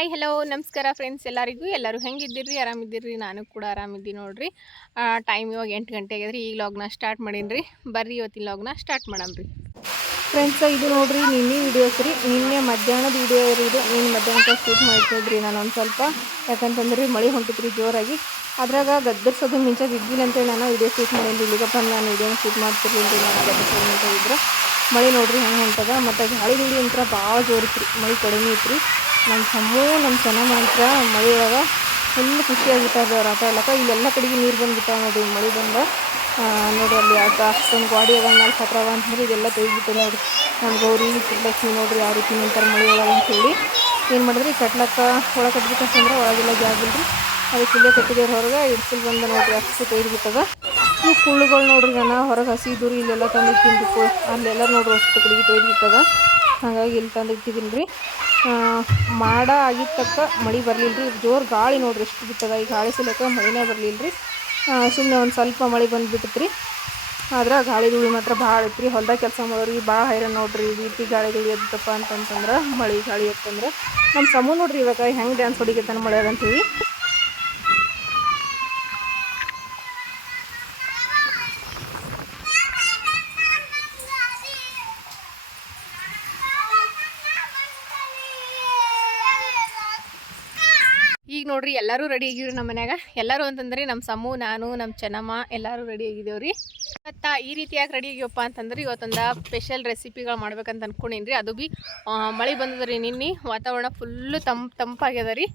Hi hello ನಮಸ್ಕಾರ friends ಎಲ್ಲರಿಗೂ. ಎಲ್ಲರೂ ಹೆಂಗಿದ್ದೀರಿ? ಆರಾಮಿದ್ದೀರಿ? ನಾನು ಕೂಡ ಆರಾಮಿದ್ದೀನಿ ನೋಡ್ರಿ. ಟೈಮ್ ಇವಾಗ ಎಂಟು ಗಂಟೆ ಆಗ್ಯದ್ರಿ ಈ ಲಾಗ್ನ ಸ್ಟಾರ್ಟ್ ಮಾಡೀನಿ ರೀ ಬರ್ರಿ ಇವತ್ತಿನ ಲಾಗ್ನ ಸ್ಟಾರ್ಟ್ ಮಾಡಮ್ರಿ. ಫ್ರೆಂಡ್ಸ್ ಇದು ನೋಡ್ರಿ, ನಿನ್ನೆ ವೀಡಿಯೋಸ್ ರೀ. ನಿನ್ನೆ ಮಧ್ಯಾಹ್ನದ ವಿಡಿಯೋ ರೀ ಇದು. ನಿನ್ನೆ ಮಧ್ಯಾಹ್ನಕ್ಕೆ ಶೂಟ್ ಮಾಡ್ತಿದ್ರಿ ನಾನು ಒಂದು ಸ್ವಲ್ಪ. ಯಾಕಂತಂದ್ರೆ ಮಳೆ ಹೊಂಟಿದ್ರಿ ಜೋರಾಗಿ. ಅದ್ರಾಗ ಗದ್ದರ್ಸೋದು ಮಿಂಚ ಬಿದ್ದಿಲ್ಲ ಅಂತೇಳಿ ನಾನು ವಿಡಿಯೋ ಶೂಟ್ ಮಾಡೀನಿ ಇಲ್ಲಿಗಪ್ಪ ನಾನು ವೀಡಿಯೋನ ಶೂಟ್ ಮಾಡ್ತಿರ್ಲಿಲ್ಲ ರೀ ನಾನು ಗದ್ದರ್ಸೋದು ಮಿಂಚ ಇದ್ರೆ. ಮಳೆ ನೋಡ್ರಿ ಹೆಂಗೆ ಹೊಂಟದ. ಮತ್ತು ಗಾಳಿ ಗುಳಿ ಅಂತ ಭಾಳ ಜೋರಿತ್ತು ಇತ್ತು ಮಳೆ ಕಡಿಮೆ ಐತ್ರಿ ನಮ್ಮ ಸಮ್ಮು ನಮ್ಮ ಚೆನ್ನ ಮಾತ್ರ ಮಳೆ ಒಳಗೆ ಫುಲ್ ಖುಷಿಯಾಗಿರ್ತಾರೆ ಅವ್ರು ಆಟ ಆಡ್ಲಕ್ಕ ಇಲ್ಲೆಲ್ಲ ಕಡೆಗೆ ನೀರು ಬಂದ್ಬಿಟ್ಟಾವ ನೋಡಿ ಮಳೆ ಬಂದ ನೋಡಿ ಅಲ್ಲಿ ಆಟ ಅಷ್ಟೊಂದು ಗಾಡಿ ಅದ ಮೇಲೆ ಹತ್ರ ಅವ ಅಂತಂದ್ರೆ ಇದೆಲ್ಲ ತೆಗಿಬಿಟ್ಟು ನೋಡಿ ನಮ್ಮ ಗೌರಿ ಲಕ್ಷ್ಮಿ ನೋಡಿರಿ ಯಾವ ರೀತಿ ನಿಂತಾರೆ ಮಳೆ ಒಳಗೆ ಅಂತೇಳಿ ಏನು ಮಾಡಿದ್ರಿ? ಕಟ್ಲಕ್ಕ ಒಳಗೆ ಕಟ್ಬೇಕಂತಂದ್ರೆ ಒಳಗೆಲ್ಲ ಜಾಗಿಲ್ರಿ ಅದಕ್ಕೆ ಇಲ್ಲೇ ಕಟ್ಟಿದೇವ್ರ ಹೊರಗೆ ಇಡ್ಸಲ್ ಬಂದ ನೋಡಿರಿ, ಅಷ್ಟು ತೆಗೆದ್ಬಿಟ್ಟದ. ಈ ಕುಳ್ಳುಗಳು ನೋಡ್ರಿ ಜನ ಹೊರಗೆ ಹಸಿ ದೂರಿ ಇಲ್ಲೆಲ್ಲ ತಂದು ತಿಂದು ಅಲ್ಲೆಲ್ಲ ನೋಡ್ರಿ ಅಷ್ಟು ಕಡೆಗೆ ತೆಗೆದ್ಬಿಟ್ಟದ. ಹಾಗಾಗಿ ಇಲ್ಲಿ ತಂದು ಇಟ್ಟಿದ್ದೀನಿ ರೀ ಮಾಡ ಆಗಿದ ತಕ್ಕ ಮಳೆ ಬರಲಿಲ್ಲ ರೀ ಜೋರು ಗಾಳಿ ನೋಡ್ರಿ, ಎಷ್ಟು ಬಿತ್ತದ. ಈ ಗಾಳಿ ಸಲಕ ಮಳೆನೇ ಬರಲಿಲ್ಲ ರೀ ಸುಮ್ಮನೆ ಒಂದು ಸ್ವಲ್ಪ ಮಳೆ ಬಂದುಬಿಟ್ಟಿತ್ತು ರೀ ಆದ್ರೆ ಗಾಳಿ ಧೂಳಿ ಮಾತ್ರ ಭಾಳ ಐತ್ರಿ. ಹೊಲ್ದಾಗ ಕೆಲಸ ಮಾಡೋರಿಗೆ ಭಾಳ ಹೈರಾಣ ನೋಡ್ರಿ. ಈ ರೀತಿ ಗಾಳಿ ಧೂಳಿ ಎದ್ದಪ್ಪ ಅಂತಂತಂದ್ರೆ, ಮಳೆ ಗಾಳಿ ಎತ್ತಂದ್ರೆ. ನಮ್ಮ ಸಮೂ ನೋಡ್ರಿ ಇವಾಗ ಹೆಂಗೆ ಡ್ಯಾನ್ಸ್ ಹೊಡಿಕತ್ತಾನ ಮಳೆ ಅಂತೇಳಿ ನೋಡ್ರಿ ಎಲ್ಲರೂ ರೆಡಿ ಆಗಿವ್ರಿ ನಮ್ಮ ಮನ್ಯಾಗ. ಎಲ್ಲರೂ ಅಂತಂದ್ರೆ ನಮ್ಮ ಸಮೂ ನಾನು ನಮ್ಮ ಚೆನ್ನಮ್ಮ ಎಲ್ಲರೂ ರೆಡಿ ಆಗಿದೇವ್ರಿ. ಮತ್ತು ಈ ರೀತಿಯಾಗಿ ರೆಡಿ ಆಗ್ಯವಪ್ಪ ಅಂತಂದ್ರೆ ಇವತ್ತೊಂದು ಸ್ಪೆಷಲ್ ರೆಸಿಪಿಗಳು ಮಾಡ್ಬೇಕಂತ ಅನ್ಕೊಂಡೀನಿ ಅದು ಆ, ಮಳೆ ಬಂದದ್ರಿ ನಿನ್ನೆ. ವಾತಾವರಣ ಫುಲ್ಲು ತಂಪು ತಂಪಾಗ್ಯದ ರೀ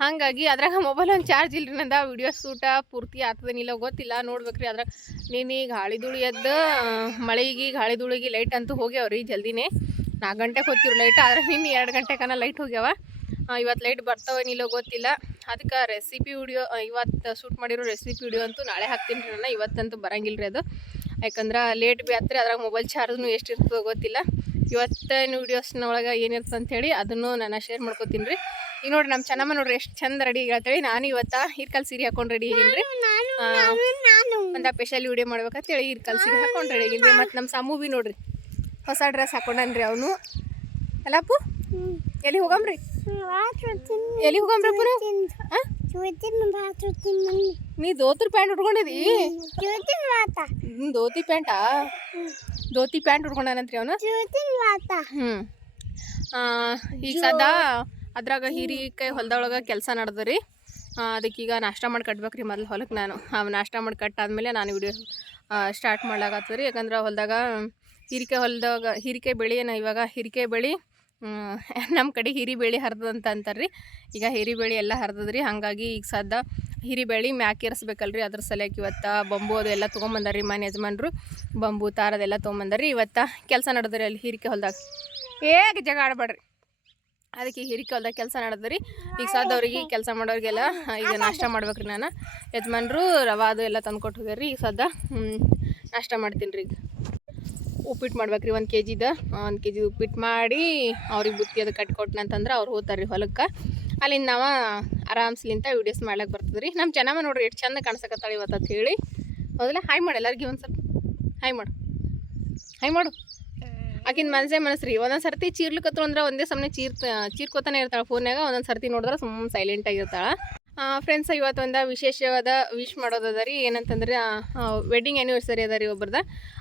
ಹಾಗಾಗಿ ಅದ್ರಾಗ ಮೊಬೈಲ್ ಒಂದು ಚಾರ್ಜ್ ಇಲ್ರಿ ನಂದ. ವಿಡಿಯೋ ಸೂಟ ಪೂರ್ತಿ ಆಗ್ತದೇನಿಲ್ಲ ಗೊತ್ತಿಲ್ಲ. ನೋಡ್ಬೇಕ್ರಿ ಅದ್ರಾಗ. ನೀನು ಗಾಳಿ ಧೂಳಿಯದ್ದು ಮಳೆಗೆ ಗಾಳಿ ಧೂಳಿಗೆ ಲೈಟ್ ಅಂತೂ ಹೋಗ್ಯಾವ್ರಿ ಜಲ್ದಿನೇ. ನಾಲ್ಕು ಗಂಟೆಗೆ ಹೋಗ್ತೀವಿ ಲೈಟ್ ಆದರೆ ನಿನ್ನೆ ಎರಡು ಗಂಟೆಗನ ಲೈಟ್ ಹೋಗ್ಯಾವ. ಇವತ್ತು ಲೈಟ್ ಬರ್ತಾವೇನಿಲ್ಲೋ ಗೊತ್ತಿಲ್ಲ. ಅದಕ್ಕೆ ರೆಸಿಪಿ ವಿಡಿಯೋ ಇವತ್ತು ಶೂಟ್ ಮಾಡಿರೋ ರೆಸಿಪಿ ವಿಡಿಯೋ ಅಂತೂ ನಾಳೆ ಹಾಕ್ತೀನಿ ರೀ ನಾನು ಇವತ್ತಂತೂ ಬರಂಗಿಲ್ಲ ರೀ ಅದು. ಯಾಕಂದ್ರೆ ಲೇಟ್ ಬಿ ಆತ್ರಿ, ಅದ್ರಾಗ ಮೊಬೈಲ್ ಚಾರ್ಜ್ನು ಎಷ್ಟು ಗೊತ್ತಿಲ್ಲ. ಇವತ್ತಿನ ವಿಡಿಯೋಸ್ನ ಒಳಗೆ ಏನಿರ್ತದೆ ಅಂಥೇಳಿ ಅದನ್ನು ನಾನು ಶೇರ್ ಮಾಡ್ಕೊತೀನಿ ರೀ. ಈಗ ನೋಡಿರಿ ನಮ್ಮ ಚೆನ್ನಮ್ಮ ನೋಡ್ರಿ ಎಷ್ಟು ಚಂದ ರೆಡಿ ಹೇಳ್ತೇಳಿ. ನಾನು ಇವತ್ತು ಹೀರ್ಕಲ್ ಸೀರೆ ಹಾಕೊಂಡು ರೆಡಿ ರೀ. ಒಂದು ಸ್ಪೆಷಲ್ ವಿಡಿಯೋ ಮಾಡ್ಬೇಕಂತೇಳಿ ಹೀರ್ಕಲ್ ಸೀರೆ ಹಾಕೊಂಡು ರೆಡಿ ಆಗೀನಿ ರೀ. ಮತ್ತು ನಮ್ಮ ಸಮೂ ಬಿ ನೋಡ್ರಿ. ಹೊಸ ಡ್ರೆಸ್ ಹಾಕೊಂಡನ್ರಿ ಅವನು. ಅಲ್ಲಪ್ಪು ಎಲ್ಲಿ ಹೋಗಮ್ರಿ ಎಲ್ಲಿ ಹೋಗಮ್ರಿ ಅಪ್ಪನು ಹಾಂ? ನೀ ಧೋತ್ರ ಪ್ಯಾಂಟ್ ಉಟ್ಕೊಂಡಿದಿ? ಧೋತಿ ಪ್ಯಾಂಟಾ? ಧೋತಿ ಪ್ಯಾಂಟ್ ಉಟ್ಕೊಂಡಾನಂತ್ರಿ ಅವನು? ಹ್ಮ್. ಈಗ ಸದಾ ಅದ್ರಾಗ ಹೀರಿಕಾಯಿ ಹೊಲ್ದೊಳಗೆ ಕೆಲಸ ನಡೆದ್ರಿ ಈಗ ನಾಷ್ಟ ಮಾಡಿ ಕಟ್ಬೇಕ್ರಿ ಮೊದಲು ಹೊಲಕ್ಕೆ ನಾನು. ಆ ನಾಷ್ಟ ಮಾಡಿ ಕಟ್ಟಾದ್ಮೇಲೆ ನಾನು ವಿಡಿಯೋ ಸ್ಟಾರ್ಟ್ ಮಾಡ್ಲಾಕತ್ತದ ರೀ ಯಾಕಂದ್ರೆ ಹೊಲ್ದಾಗ ಹೀರಿಕೆ ಹೊಲ್ದಾಗ ಹೀರಿಕೆ ಬೆಳೆ ಏನು ಇವಾಗ? ಹೀರಿಕೆ ಬೆಳೆ ನಮ್ಮ ಕಡೆ ಹಿರಿಬೇಳೆ ಹರಿದಂತ ಅಂತಾರೆ ರೀ ಈಗ ಹಿರಿಬೇಳೆ ಎಲ್ಲ ಹರಿದದ್ರಿ. ಹಾಗಾಗಿ ಈಗ ಸದ್ದ ಹಿರಿಬೇಳೆ ಮ್ಯಾಕೆ ಇರಿಸ್ಬೇಕಲ್ರಿ ಅದ್ರ ಸಲಕ್ಕೆ ಇವತ್ತು ಬಂಬು ಅದು ಎಲ್ಲ ತೊಗೊಂಬಂದಾರ್ರಿ ಮನೆ ಯಜಮಾನ್ರು. ಬಂಬು ತಾರದೆಲ್ಲ ತೊಗೊಂಬಂದಾರ್ರಿ. ಇವತ್ತು ಕೆಲಸ ನಡೆದ್ರಿ ಅಲ್ಲಿ ಹಿರಿಕೆ ಹೊಲ್ದಾಗ. ಹೇಗೆ ಜಗ ಆಡಬೇಡ್ರಿ ಅದಕ್ಕೆ ಹಿರಿಕೆ ಹೊಲ್ದಾಗ ಕೆಲಸ ನಡೆದ್ರಿ. ಈಗ ಸದ್ದವ್ರಿಗೆ ಕೆಲಸ ಮಾಡೋರಿಗೆಲ್ಲ ಈಗ ನಾಷ್ಟ ಮಾಡ್ಬೇಕ್ರಿ ನಾನು. ಯಜಮಾನ್ರು ರವಾದು ಎಲ್ಲ ತಂದು ಕೊಟ್ಟು ಹೋಗ್ಯಾರ್ರಿ. ಈಗ ಸದ್ದ ನಾಷ್ಟ ಮಾಡ್ತೀನಿ ರೀ ಈಗ. ಉಪ್ಪಿಟ್ಟು ಮಾಡ್ಬೇಕ್ರಿ, ಒಂದು ಕೆ ಜಿದ ಒಂದು ಕೆ ಜಿ ಉಪ್ಪಿಟ್ಟು ಮಾಡಿ ಅವ್ರಿಗೆ ಬುತ್ತಿ ಅದು ಕಟ್ಕೊಟ್ನ ಅಂತಂದ್ರೆ ಅವ್ರು ಹೋಗ್ತಾರೆ ರೀ ಹೊಲಕ್ಕೆ. ಅಲ್ಲಿಂದ ನಾವು ಆರಾಮ್ಸ್ಲಿಂತ ವೀಡಿಯೋಸ್ ಮಾಡ್ಲಿಕ್ಕೆ ಬರ್ತದೆ ರೀ ನಮ್ಮ ಚೆನ್ನಮ್ಮ ನೋಡ್ರಿ ಎಷ್ಟು ಚಂದ ಕಾಣಿಸಕತ್ತಾಳೆ ಇವತ್ತು ಅಂತ ಹೇಳಿ. ಹೌದಲ್ಲ ಹಾಯ್ ಮಾಡಿ ಎಲ್ಲರಿಗೆ ಒಂದು ಸ್ವಲ್ಪ. ಹಾಯ್ ಮಾಡು. ಹಾಯ್ ಮಾಡು. ಆಕಿನ ಮನಸ್ಸೇ ಮನಸ್ಸು ರೀ ಒಂದೊಂದು ಸರ್ತಿ ಚೀರ್ಲಿಕತ್ತು ಅಂದ್ರೆ ಒಂದೇ ಸಮನೆ ಚೀರ್, ಚೀರ್ಕೋತಾನೆ ಇರ್ತಾಳೆ ಫೋನ್ಯಾಗ ಒಂದೊಂದು ಸರ್ತಿ ನೋಡಿದ್ರೆ ಸುಮ್ಮನೆ ಸೈಲೆಂಟ್ ಆಗಿರ್ತಾಳೆ. ಫ್ರೆಂಡ್ಸ್ ಇವತ್ತು ಇವತ್ತೊಂದು ವಿಶೇಷವಾದ ವಿಶ್ ಮಾಡೋದದ ರೀ. ಏನಂತಂದ್ರೆ ವೆಡ್ಡಿಂಗ್ ಆ್ಯನಿವರ್ಸರಿ ಅದ ರೀ ಒಬ್ರದ.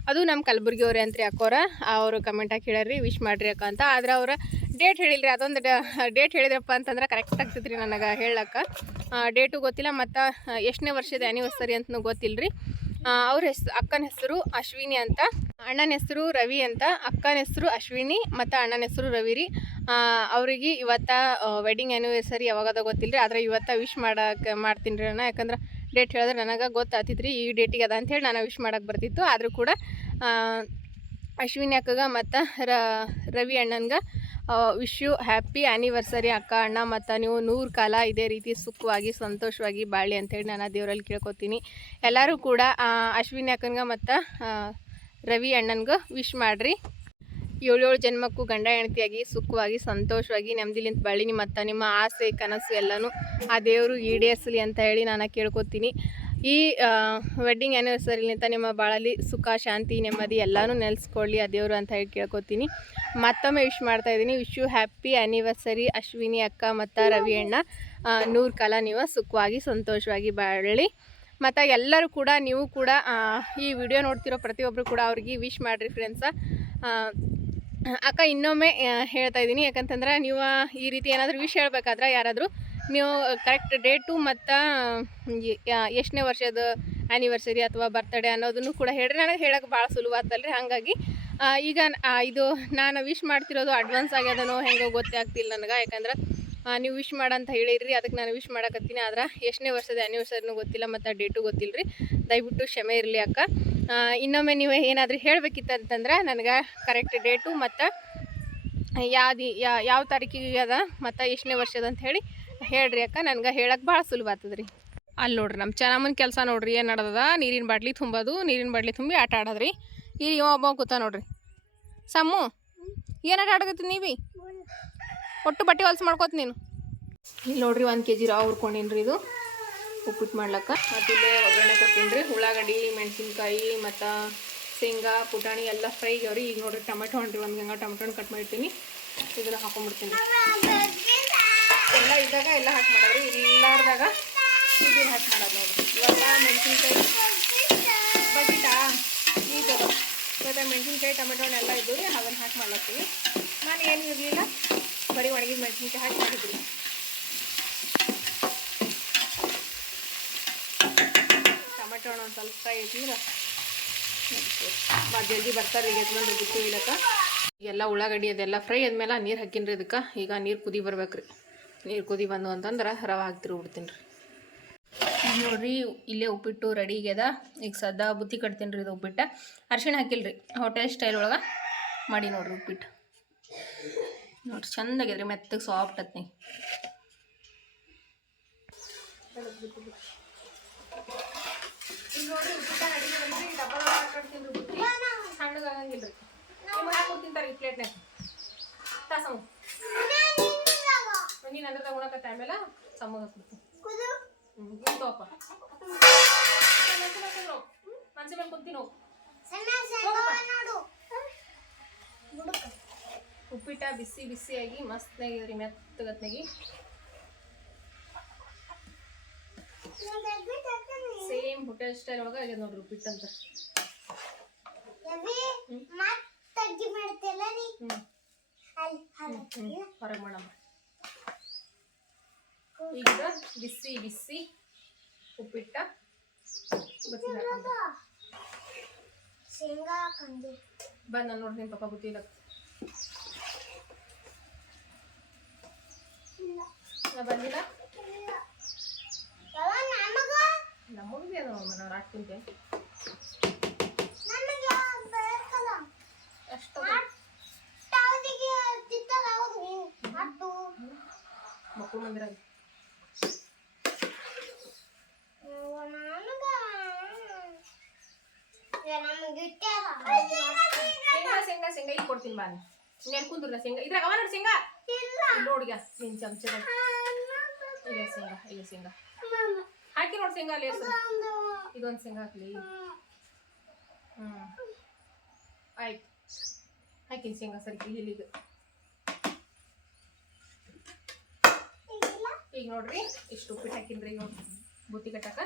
ಅದು ನಮ್ಮ ಕಲಬುರ್ಗಿ ಅವ್ರೆ ಅಂತ ಅಕ್ಕೋರ. ಅವರು ಕಮೆಂಟ್ ಹಾಕಿ ಹೇಳ್ಯಾರ ವಿಶ್ ಮಾಡ್ರಿ ಅಕ್ಕ ಅಂತ. ಆದ್ರೆ ಅವ್ರ ಡೇಟ್ ಹೇಳಿಲ್ರಿ, ಅದೊಂದು ಡೇಟ್ ಹೇಳಿದ್ರಪ್ಪ ಅಂತಂದ್ರೆ ಕರೆಕ್ಟ್ ಆಗ್ತೈತ್ರಿ ರೀ ನನಗೆ ಹೇಳಕ್ಕೆ. ಡೇಟು ಗೊತ್ತಿಲ್ಲ, ಮತ್ತು ಎಷ್ಟನೇ ವರ್ಷದ ಆ್ಯನಿವರ್ಸರಿ ಅಂತನೂ ಗೊತ್ತಿಲ್ಲ ರೀ ಅವ್ರ ಹೆಸರು ಅಕ್ಕನ ಹೆಸರು ಅಶ್ವಿನಿ ಅಂತ. ಅಣ್ಣನ ಹೆಸರು ರವಿ ಅಂತ. ಅಕ್ಕನ ಹೆಸರು ಅಶ್ವಿನಿ, ಮತ್ತು ಅಣ್ಣನ ಹೆಸರು ರವಿ ರೀ. ಅವರಿಗೆ ಇವತ್ತ ವೆಡ್ಡಿಂಗ್ ಆ್ಯನಿವರ್ಸರಿ ಯಾವಾಗದ ಗೊತ್ತಿಲ್ಲ ರೀ ಆದರೆ ಇವತ್ತು ವಿಶ್ ಮಾಡಕ್ಕೆ ಮಾಡ್ತೀನಿ ರೀ ನಾನು ಯಾಕಂದ್ರೆ ಡೇಟ್ ಹೇಳಿದ್ರೆ ನನಗೆ ಗೊತ್ತಾಗ್ತಿತ್ತು ಈ ಡೇಟಿಗೆ ಅದ ಹೇಳಿ ನಾನು ವಿಶ್ ಮಾಡಕ್ಕೆ ಬರ್ತಿತ್ತು. ಆದರೂ ಕೂಡ ಅಶ್ವಿನಿ ಅಕ್ಕಗ ಮತ್ತು ರವಿ ಅಣ್ಣನ್ಗೆ ವಿಶ್ ಯು ಹ್ಯಾಪಿ ಆ್ಯನಿವರ್ಸರಿ ಅಕ್ಕ ಅಣ್ಣ. ಮತ್ತು ನೀವು ನೂರು ಕಾಲ ಇದೇ ರೀತಿ ಸುಖವಾಗಿ, ಸಂತೋಷವಾಗಿ ಬಾಳಿ ಅಂತೇಳಿ ನಾನು ದೇವರಲ್ಲಿ ಕೇಳ್ಕೊತೀನಿ. ಎಲ್ಲರೂ ಕೂಡ ಅಶ್ವಿನಿ ಅಕ್ಕನ್ಗೆ ಮತ್ತು ರವಿ ಅಣ್ಣನ್ಗೆ ವಿಶ್ ಮಾಡಿರಿ. ಏಳೇಳು ಜನ್ಮಕ್ಕೂ ಗಂಡ ಹೆಂಡತಿಯಾಗಿ ಸುಖವಾಗಿ, ಸಂತೋಷವಾಗಿ ನೆಮ್ಮದಿಲಿಂತ ನಿಮ್ಮ ಮತ್ತು ನಿಮ್ಮ ಆಸೆ, ಕನಸು ಎಲ್ಲನೂ ಆ ದೇವರು ಈಡೇರಿಸಲಿ ಅಂತ ಹೇಳಿ ನಾನು ಕೇಳ್ಕೊತೀನಿ. ಈ ವೆಡ್ಡಿಂಗ್ ಆ್ಯನಿವರ್ಸರಿಲಿಂತ ನಿಮ್ಮ ಬಾಳಲ್ಲಿ ಸುಖ, ಶಾಂತಿ, ನೆಮ್ಮದಿ ಎಲ್ಲನೂ ನೆಲೆಸ್ಕೊಳ್ಳಿ ಆ ದೇವರು ಅಂತ ಹೇಳಿ ಕೇಳ್ಕೊತೀನಿ. ಮತ್ತೊಮ್ಮೆ ವಿಶ್ ಮಾಡ್ತಾ ಇದ್ದೀನಿ. Wish you happy anniversary Ashwini ಅಕ್ಕ ಮತ್ತು ರವಿ ಅಣ್ಣ. ನೂರು ಕಾಲ ನೀವು ಸುಖವಾಗಿ, ಸಂತೋಷವಾಗಿ ಬಾಳಲಿ ಮತ್ತು ಎಲ್ಲರೂ ಕೂಡ, ನೀವು ಕೂಡ ಈ ವಿಡಿಯೋ ನೋಡ್ತಿರೋ ಪ್ರತಿಯೊಬ್ಬರು ಕೂಡ ಅವ್ರಿಗೆ ವಿಶ್ ಮಾಡಿರಿ ಫ್ರೆಂಡ್ಸ ಅಕ್ಕ ಇನ್ನೊಮ್ಮೆ ಹೇಳ್ತಾ ಇದ್ದೀನಿ. ಯಾಕಂತಂದ್ರೆ ನೀವು ಈ ರೀತಿ ಏನಾದರೂ ವಿಷ್ ಹೇಳ್ಬೇಕಾದ್ರೆ ಯಾರಾದರೂ ನೀವು ಕರೆಕ್ಟ್ ಡೇಟು ಮತ್ತು ಎಷ್ಟನೇ ವರ್ಷದ ಆ್ಯನಿವರ್ಸರಿ ಅಥವಾ ಬರ್ತ್ಡೇ ಅನ್ನೋದನ್ನು ಕೂಡ ಹೇಳ್ರಿ. ನನಗೆ ಹೇಳೋಕೆ ಭಾಳ ಸುಲಭ ಆತಲ್ರಿ ಹಾಗಾಗಿ ಈಗ ಇದು ನಾನು ವಿಶ್ ಮಾಡ್ತಿರೋದು ಅಡ್ವಾನ್ಸ್ ಆಗ್ಯದನೋ ಹೆಂಗೋ ಗೊತ್ತೇ ಆಗ್ತಿಲ್ಲ ನನಗೆ. ಯಾಕಂದ್ರೆ ನೀವು ವಿಶ್ ಮಾಡಂತ ಹೇಳಿರಿ. ಅದಕ್ಕೆ ನಾನು ವಿಶ್ ಮಾಡಕತ್ತೀನಿ. ಆದ್ರೆ ಎಷ್ಟನೇ ವರ್ಷದ ಆ್ಯನಿವರ್ಸರಿನೂ ಗೊತ್ತಿಲ್ಲ ಮತ್ತು ಡೇಟು ಗೊತ್ತಿಲ್ಲ ರೀ ದಯವಿಟ್ಟು ಕ್ಷಮೆ ಇರಲಿ ಅಕ್ಕ. ಇನ್ನೊಮ್ಮೆ ನೀವು ಏನಾದರೂ ಹೇಳಬೇಕಿತ್ತು ಅಂತಂದ್ರೆ ನನಗೆ ಕರೆಕ್ಟ್ ಡೇಟು ಮತ್ತು ಯಾವ್ದು ಯಾವ ತಾರೀಕಿಗೆ ಅದ ಮತ್ತು ಎಷ್ಟನೇ ವರ್ಷದ ಅಂತ ಹೇಳಿ ಹೇಳ್ರಿ ಅಕ್ಕ. ನನಗೆ ಹೇಳಕ್ಕೆ ಭಾಳ ಸುಲಭ ಆಗ್ತದೆ ರೀ ಅಲ್ಲಿ ನೋಡ್ರಿ ನಮ್ಮ ಚೆನ್ನಮ್ಮನ ಕೆಲಸ ನೋಡ್ರಿ ಏನು ನಡೆದದ? ನೀರಿನ ಬಾಟ್ಲಿ ತುಂಬೋದು, ನೀರಿನ ಬಾಟ್ಲಿ ತುಂಬಿ ಆಟ ಆಡೋದ್ರಿ. ಈ ಒಬ್ಬ ಕೂತ ನೋಡ್ರಿ. ಸಮ್ಮು, ಏನು ಆಟ ಆಡಕತ್ತಿ ನೀವಿ? ಒಟ್ಟು ಬಟ್ಟೆ ಹೊಲ್ಸು ಮಾಡ್ಕೋತ ನೀನು. ಇಲ್ಲಿ ನೋಡ್ರಿ ಒಂದು ಕೆ ಜಿ ರಾವ್ ಹುರ್ಕೊಂಡಿನ್ರಿ ಇದು. ಉಪ್ಪಿಟ್ಟು ಮಾಡ್ಲಕ್ಕ. ಮತ್ತು ಇಲ್ಲೇ ಒಗ್ಗರಣೆ ಕೊಟ್ಟಿನಿ ರೀ ಉಳ್ಳಾಗಡ್ಡಿ, ಮೆಣಸಿನ್ಕಾಯಿ, ಮತ್ತು ಶೇಂಗಾ, ಪುಟಾಣಿ ಎಲ್ಲ ಫ್ರೈ ಅವ್ರಿ. ಈಗ ನೋಡ್ರಿ ಟೊಮೆಟೊ ಹೊಂಡ್ರಿ ಒಂದು ಹೆಂಗ ಟೊಮೆಟೊ ಹಣ್ಣು ಕಟ್ ಮಾಡಿರ್ತೀನಿ. ಇದನ್ನ ಹಾಕೊಂಡ್ಬಿಡ್ತೀನಿ ಎಲ್ಲ ಇದ್ದಾಗ ಎಲ್ಲ ಹಾಕಿ ಮಾಡೋದ್ರಿ. ಇಲ್ಲಾರ್ದಾಗ ಇದನ್ನ ಹಾಕಿ ಮಾಡೋದು ನೋಡ್ರಿ. ಇವಾಗ ಮೆಣಸಿನ್ಕಾಯಿ ಬಜಿಟಾ ಈ ಥರ ಇವತ್ತು ಮೆಣಸಿನ್ಕಾಯಿ, ಟೊಮೆಟೊ ಎಲ್ಲ ಇದ್ದು ಅದನ್ನು ಹಾಕಿ ಮಾಡ್ಲತ್ತೀವಿ ನಾನು ಏನು ಇರಲಿಲ್ಲ. ಬರೀ ಒಣಗಿದ ಮೆಣಸಿನ್ಕಾಯಿ ಹಾಕಿ ಮಾಡಿದ್ರಿ. ಹಣ್ಣು ಒಂದು ಸ್ವಲ್ಪ ಐತಿಂದ್ರೆ ಭಾಳ ಜಲ್ದಿ ಬರ್ತಾರೆ, ಈಗ ಎತ್ಕೊಂಡು ಬಿಟ್ಟು ಇಲ್ಲಕ್ಕ. ಎಲ್ಲ ಉಳ್ಳಾಗಡ್ಡಿ ಅದೆಲ್ಲ ಫ್ರೈ ಆದ್ಮೇಲೆ ನೀರು ಹಾಕಿನ್ರಿ ಇದಕ್ಕೆ. ಈಗ ನೀರು ಕುದಿ ಬರ್ಬೇಕ್ರಿ. ನೀರು ಕುದಿ ಬಂದು ಅಂತಂದ್ರೆ ರವೆ ಹಾಕ್ತಿರು ಬಿಡ್ತೀನಿ ರೀ ನೋಡ್ರಿ, ಇಲ್ಲೇ ಉಪ್ಪಿಟ್ಟು ರೆಡಿ ಆಗ್ಯದ. ಈಗ ಸದ್ದ ಬುತ್ತಿ ಕಟ್ತೀನಿ ರೀ ಇದು ಉಪ್ಪಿಟ್ಟು. ಅರ್ಶಿಣ ಹಾಕಿಲ್ರಿ, ಹೋಟೆಲ್ ಸ್ಟೈಲ್ ಒಳಗೆ ಮಾಡಿ ನೋಡ್ರಿ ಉಪ್ಪಿಟ್ಟು. ನೋಡ್ರಿ, ಚಂದ ಆಗ್ಯದ್ರಿ, ಮೆತ್ತಗೆ ಸಾಫ್ಟ್ ಹತ್ನಿ ನೋಡ್ರಿ ಉಪ್ಪಿಟ್ಟ ರೆಡಿ ಬಂದ್ರಿ ಡಬ್ಬ ಹಾಕ್ತೀನಿ ರೀ ಬುತ್ತಿ ಸಣ್ಣಗಾಗಂಗಿಲ್ಲ ರೀ ನಿಮ್ಗೆ ಹಾಕಿ. ತಿಂತಾರೆ ಈ ಪ್ಲೇಟ್ನಾಗ ತಾಸಮ್ಮ ನೀನು ಅಂದ್ರೆ ತಗೊಳಕತ್ತ ಆಮೇಲೆ ಸಮ್ಮಗ ಹಾಕ್ಬಿಡ್ತೀನಿ ಹ್ಞೂ ತಗೋಪ್ಪ. ಮನ್ಸಿ ಮೇಲೆ ಕುಂತೀನಿ ಉಪ್ಪಿಟ್ಟ ಬಿಸಿ ಬಿಸಿಯಾಗಿ ಮಸ್ತ್ನಾಗಿದ್ರಿ ಮೆತ್ತಗತ್ನಾಗಿ. ಸೇಮ್ ಹೋಟೆಲ್ ಸ್ಟೈಲ್ ಒಳಗೆ ಆಗ್ಯದ ನೋಡ್ರಿ ಉಪ್ಪಿಟ್ಟು ಅಂತ. ಹೊರಗೆ ಮಾಡಮ್ಮ ಈಗ ಬಿಸಿ ಬಿಸಿ ಉಪ್ಪಿಟ್ಟು. ಬಂದ ನೋಡ್ರಿ ನಿಮ್ಮ ಪಾಪ ಗೊತ್ತಿಲ್ಲ ಬಂದಿಲ್ಲ? ನಮಗ ನಮಗೆ ಏನೋ ನಾನು ಹಾಕ್ತಿಂತೆ ನಮಗೆ ಬೇಕಲ್ಲ ಅಷ್ಟು ಟಾವದಿಗೆ ತಿತ್ತಲ್ಲ ಹೌದು ಅಟ್ಟು ಮಕ್ಕಳು ಮಂದಿರ ನಮಗ ನಮಗೆ ಇಟ್ಟಾರ ಶೇಂಗಾ ಶೇಂಗಾ ಶೇಂಗಾ ಈಗ ಕೊಡ್ತೀನಿ ಬಾ ನೀನು ಕುಂದ್ರಲ್ಲ ಶೇಂಗಾ ಇದ್ರಾಗ ಅವ ನೋಡಿ ಶೇಂಗಾ ಇಲ್ಲ ನೋಡಿಗ ನಿನ್ನ ಚಮಚದ ಈಗ ಶೇಂಗಾ ಈಗ ಶೇಂಗಾ ಹಾಕಿ ನೋಡಿ ಶೇಂಗಾ ಅಲ್ಲಿ ಹೆಸರು ಇದೊಂದು ಶೇಂಗಾ ಹಾಕ್ಲಿ ಹ್ಞೂ ಆಯ್ತು ಹಾಕಿನ ಶೇಂಗಾ ಸರಿ ಇಲ್ಲಿಗೆ ಈಗ ನೋಡ್ರಿ ಇಷ್ಟು ಉಪ್ಪಿಟ್ಟು ಹಾಕಿನ್ರಿ ಈಗ ಬುತ್ತಿ ಕಟ್ಟಕ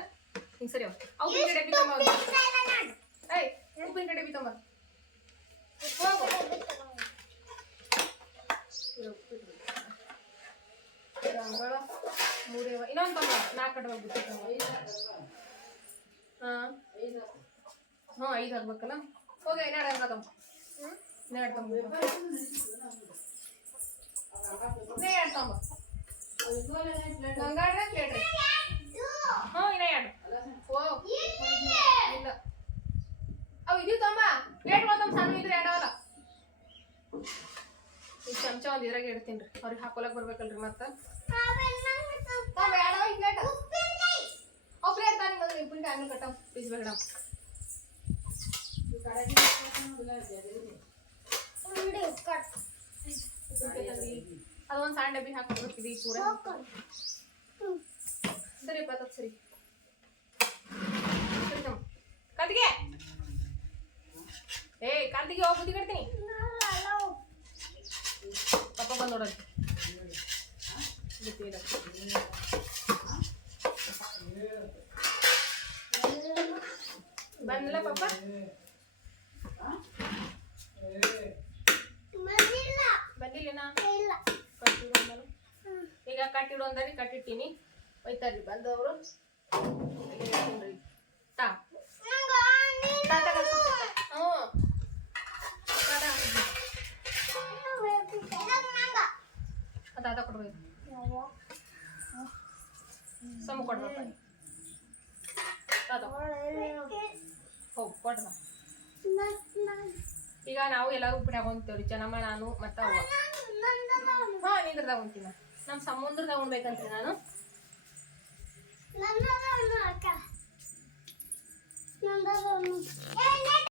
ಹಿಂಗೆ ಸರಿ ಅವು ಉಪ್ಪಿನ ಕಡೆ ಬಿತ್ತಮ್ಮ ಏಯ್ ಉಪ್ಪಿನ ಕಡೆ ಬಿತ್ತಮ್ಮ ಹೋಗು ಇದು ಉಪ್ಪಿಟ್ಟು ಮೂರೇವ ಇನ್ನೊಂದು ತಮ್ಮ ನಾಲ್ಕು ಕಡೆ ಹಾಂ. ಐದು ಆಗ್ಬೇಕಲ್ಲ? ಹೋಗಿ ಹ್ಞೂ ಇನ್ನೆರಡು ತಮ್ಮ ಇನ್ನೆರಡು ತಮ್ಮ ಪ್ಲೇಟ್ ರೀ. ಹ್ಞೂ ಎರಡು. ಇಲ್ಲ. ಅವು ತಮ್ಮ. ತಮ್ಮ, ಸಣ್ಣ ಇದ್ರೆ ಈ ಚಮಚ ಒಂದು ಇದ್ರಾಗ ಇಡ್ತೀನಿ ರೀ. ಅವ್ರಿಗೆ ಹಾಕೊಳಕ್ ಬರ್ಬೇಕಲ್ರಿ ಮತ್ತೆ. ಬೇಡ ಈ ಪ್ಲೇಟ್ ಅವು ಪ್ಲೇಟ್ ತಾನೇ ಬಂದ್ರೆ ಉಪ್ಪಿನ ಆಮೇಲೆ ಕಟ್ಟಾವ ಪೀಸ್ ಬೇಡ ಅದೊಂದು ಸಣ್ಣ ಡಬ್ಬಿ ಹಾಕೊಡ್ಬೇಕಿದೆ ಈ ಪೂರ ಸರಿ ಬರ್ತದೆ ಸರಿ ಕತ್ಗೆ ಏ ಕಾಂತಿಗೆ ಹೋಗಿ ಬುದ್ಧಿ ಕಟ್ತೀನಿ ಪಪ್ಪ ಬಂದು ನೋಡೋದು ಬಂದಿಲ್ಲ ಪಾಪ? ಬಂದಿಲ್ಲ ಬಂದಿಲ್ಲೇನಾ. ಈಗ ಕಟ್ಟಿಡು ಅಂದಾರಿ ಕಟ್ಟಿಟ್ಟಿನಿ. ಒಯ್ತಾರ್ರಿ ಬಂದವರು. ತಾ. ಹ್ಞೂ. ಅದಾದ ತಾತ ಕೊಡ್ಬೇಕು ಸಮ ಕೊಡ್ಬೇಕು. ಹೋಗಿ ಕೊಡ್ಬ ಈಗ ನಾವು ಎಲ್ಲರೂ ಉಪ್ಪಿನಾಗ ಹೊಂತೀವ್ರಿ ಚೆನ್ನಮ್ಮ, ನಾನು ಮತ್ತು ಅವ ಹಾಂ ನಿಂದ್ರದಾಗ ಹೊಂತೀನ ನಮ್ಮ ಸಮುದ್ರದಾಗ ಉಣ್ಬೇಕಂತ್ರಿ ನಾನು.